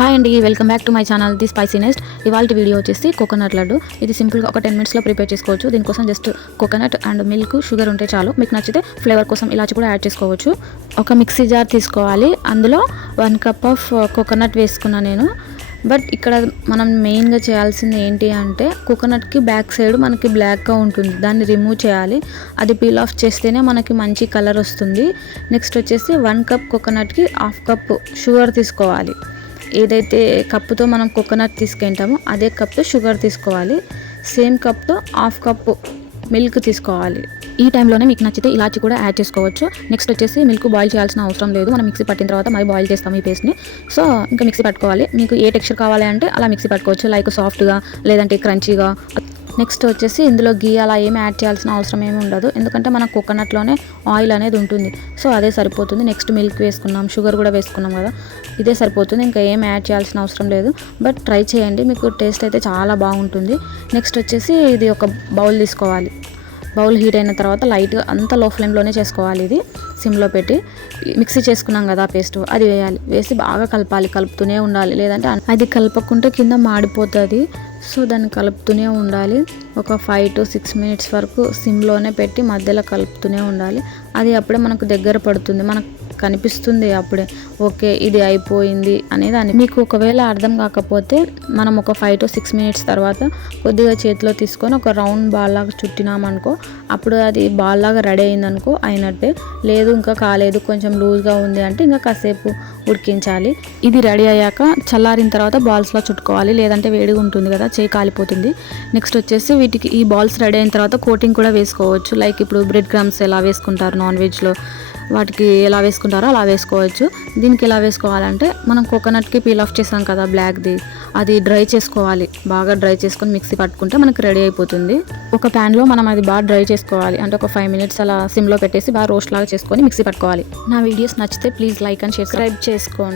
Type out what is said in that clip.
Hi అండి, welcome back to my channel the spicy nest. ఇవాళ video వచ్చేసి coconut laddu. ఇది సింపుల్గా ఒక 10 minutesలో ప్రిపేర్ చేసుకోవచ్చు. దీనికోసం just coconut and milk, sugar ఉంటే చాలు. మీకు నచ్చితే ఫ్లేవర్ కోసం ఇలాచి కూడా యాడ్ చేసుకోవచ్చు. ఒక మిక్సీ జార్ తీసుకోవాలి. అందులో 1 cup ఆఫ్ కోకోనట్ వేసుకున్నా నేను. బట్ ఇక్కడ మనం మెయిన్గా చేయాల్సింది ఏంటి అంటే, కోకోనట్కి బ్యాక్ సైడ్ మనకి బ్లాక్గా ఉంటుంది, దాన్ని రిమూవ్ చేయాలి. అది పీల్ ఆఫ్ చేస్తేనే మనకి మంచి కలర్ వస్తుంది. నెక్స్ట్ వచ్చేసి 1 cup కోకోనట్కి 1/2 cup షుగర్ తీసుకోవాలి. ఏదైతే కప్పుతో మనం కోకోనట్ తీసుకుంటామో అదే కప్తో షుగర్ తీసుకోవాలి. సేమ్ కప్తో 1/2 cup మిల్క్ తీసుకోవాలి. ఈ టైంలోనే మీకు నచ్చితే ఇలాచి కూడా యాడ్ చేసుకోవచ్చు. నెక్స్ట్ వచ్చేసి మిల్క్ బాయిల్ చేయాల్సిన అవసరం లేదు. మనం మిక్సీ పట్టిన తర్వాత మరి బాయిల్ చేస్తాం ఈ పేస్ట్ని. సో ఇంకా మిక్సీ పట్టుకోవాలి. మీకు ఏ టెక్స్చర్ కావాలి అంటే అలా మిక్సీ పట్టుకోవచ్చు, లైక్ సాఫ్ట్గా లేదంటే క్రంచీగా. నెక్స్ట్ వచ్చేసి ఇందులో గీ అలా ఏమి యాడ్ చేయాల్సిన అవసరం ఏమి ఉండదు, ఎందుకంటే మన కోకోనట్లోనే ఆయిల్ అనేది ఉంటుంది. సో అదే సరిపోతుంది. నెక్స్ట్ మిల్క్ వేసుకున్నాం, షుగర్ కూడా వేసుకున్నాం కదా, ఇదే సరిపోతుంది. ఇంకా ఏం యాడ్ చేయాల్సిన అవసరం లేదు. బట్ ట్రై చేయండి, మీకు టేస్ట్ అయితే చాలా బాగుంటుంది. నెక్స్ట్ వచ్చేసి ఇది ఒక బౌల్ తీసుకోవాలి. బౌల్ హీట్ అయిన తర్వాత లైట్గా అంతా లో ఫ్లేమ్లోనే చేసుకోవాలి. ఇది సిమ్లో పెట్టి మిక్సీ చేసుకున్నాం కదా పేస్ట్, అది వేయాలి. వేసి బాగా కలపాలి, కలుపుతూనే ఉండాలి, లేదంటే అది కలపకుంటే కింద మాడిపోతుంది. సో దాన్ని కలుపుతూనే ఉండాలి. ఒక 5 to 6 minutes వరకు సిమ్లోనే పెట్టి మధ్యలో కలుపుతూనే ఉండాలి. అది అప్పుడే మనకు దగ్గర పడుతుంది, మనకు కనిపిస్తుంది అప్పుడే ఓకే ఇది అయిపోయింది అనేది. మీకు ఒకవేళ అర్థం కాకపోతే మనం ఒక 5 to 6 minutes తర్వాత కొద్దిగా చేతిలో తీసుకొని ఒక రౌండ్ బాల్ లాగా చుట్టినామనుకో, అప్పుడు అది బాల్ లాగా రెడీ అయిందనుకో అయినట్టే. లేదు ఇంకా కాలేదు, కొంచెం లూజ్గా ఉంది అంటే ఇంకా కాసేపు ఉడికించాలి. ఇది రెడీ అయ్యాక చల్లారిన తర్వాత బాల్స్లో చుట్టుకోవాలి, లేదంటే వేడిగా ఉంటుంది కదా, చేయి కాలిపోతుంది. నెక్స్ట్ వచ్చేసి వీటికి ఈ బాల్స్ రెడీ అయిన తర్వాత కోటింగ్ కూడా వేసుకోవచ్చు. లైక్ ఇప్పుడు బ్రెడ్ క్రమ్స్ ఎలా వేసుకుంటారు నాన్ వెజ్లో, వాటికి ఎలా వేసుకుంటారో అలా వేసుకోవచ్చు. దీనికి ఎలా వేసుకోవాలంటే, మనం కోకోనట్కి పీల్ ఆఫ్ చేసాం కదా బ్లాక్ది, అది డ్రై చేసుకోవాలి. బాగా డ్రై చేసుకొని మిక్సీ పట్టుకుంటే మనకి రెడీ అయిపోతుంది. ఒక ప్యాన్లో మనం అది బాగా డ్రై చేసుకోవాలి. అంటే ఒక 5 minutes అలా సిమ్లో పెట్టేసి బాగా రోస్ట్ లాగా చేసుకొని మిక్సీ పట్టుకోవాలి. నా వీడియోస్ నచ్చితే ప్లీజ్ లైక్ అండ్ సబ్స్క్రైబ్ చేసుకోండి.